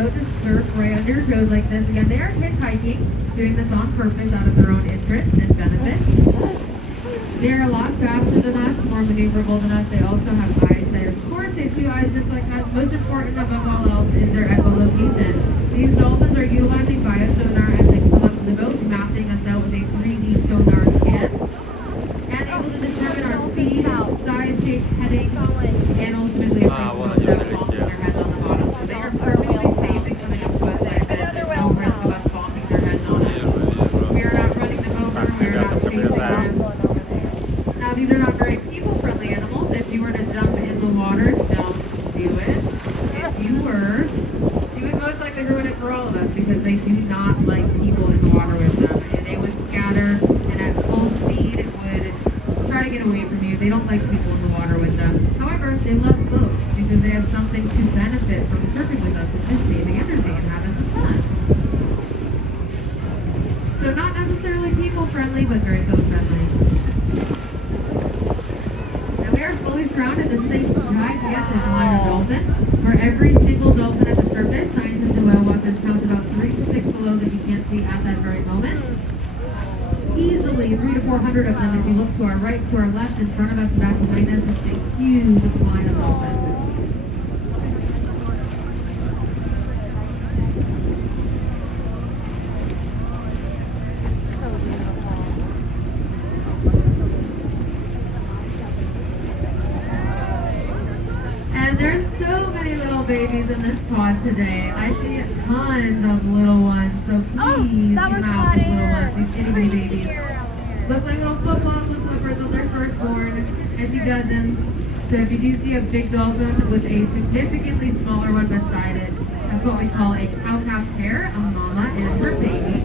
boat to surf right under your toes like this. Again, they are hitchhiking, doing this on purpose out of their own interest and benefit. They are a lot faster than us, more maneuverable than us. They also have eyesight. Of course, they have two eyes just like us. Most important above all else is their echolocation. These dolphins are utilizing biosonar as they come up to the boat, mapping us out with a 3D sonar scan, and able to determine our speed, size, shape, heading, and ultimately approach the boat without bonking their heads on the bottom. So they are perfectly safe in coming up to us like this. There's no risk of us bonking their heads on us. We are not running them over. We are not chasing them. Now, these are not very people-friendly animals. If you were to jump in the water, don't do it. If you were, you would most likely ruin it for all of us because they do not like people in the water with them. And they would scatter and at full speed would try to get away from you. They don't like people in the water with them. However, they love boats because they have something to benefit from surfing with us, which is saving energy and having some fun. So not necessarily people-friendly, but very boat-friendly. Fully surrounded. This is a gigantic line of dolphins. For every single dolphin at the surface, scientists and whale watchers count about 3 to 6 below that you can't see at that very moment. Easily 300 to 400 of them if you look to our right, to our left, in front of us, and back behind us. It's a huge line of dolphins. There's so many little babies in this pod today. I see tons of little ones, so please come out with little ones, these itty bitty babies. Look like little footballs and flippers when they're first born, and she doesn't. So if you do see a big dolphin with a significantly smaller one beside it, that's what we call a cow-calf pair, a mama and her baby.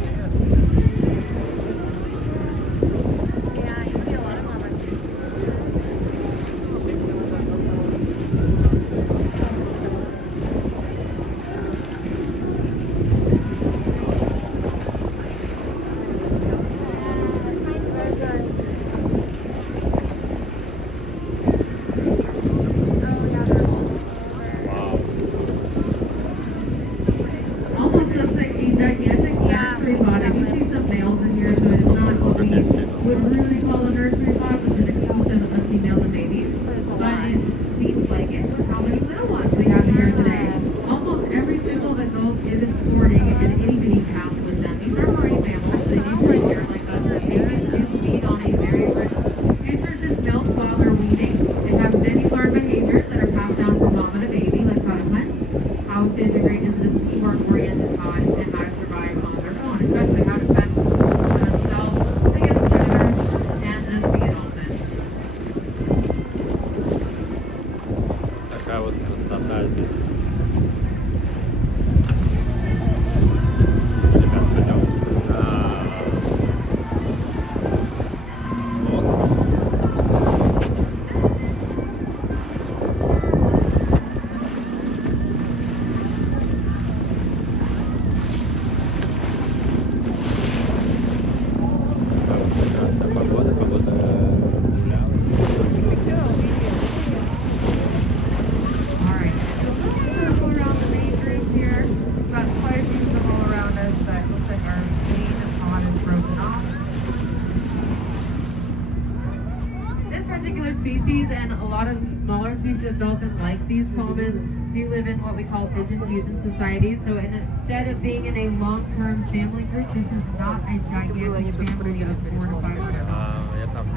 Of dolphins like these salmons do live in what we call pigeon fusion societies. So instead of being in a long-term family group, this is not a gigantic family of 4 to 5 members.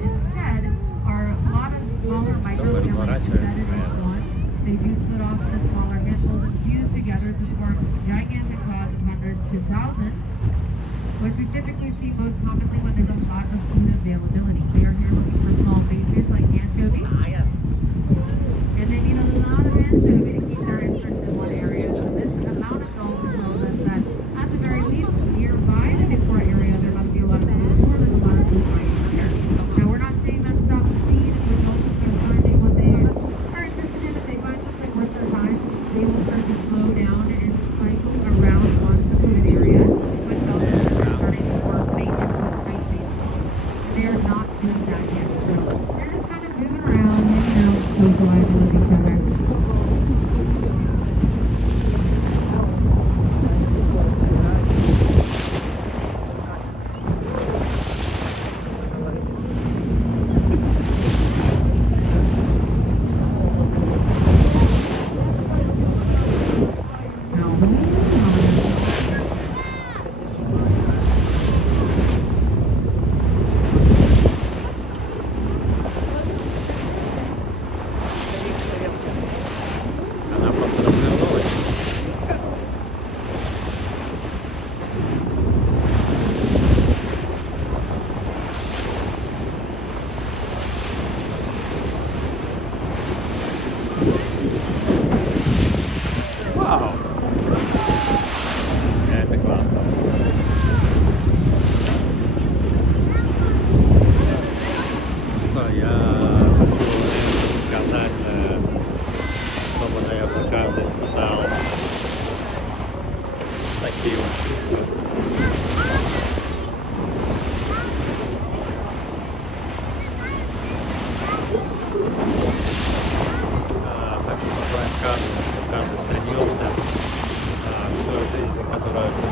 Instead are a lot of smaller micro-families embedded in one. They do split off into smaller handfuls and fuse together to form gigantic pods of hundreds to thousands, which we typically see most commonly when there's a lot of food availability. They are here looking for small bases like anchovies. And they need a lot of anchovy to keep their interest in one area. So this amount of dolphins tells us that at the very least, nearby the Newport area, there must be a lot of food, or there's a lot of food right here. Now we're not saying them stop to feed, but dolphins are finding what they are interested in. If they find something worth their time, they will start to slow down and cycle around one secluded area, which dolphins are starting to work maintenance with great baseball. They are not собираюсь.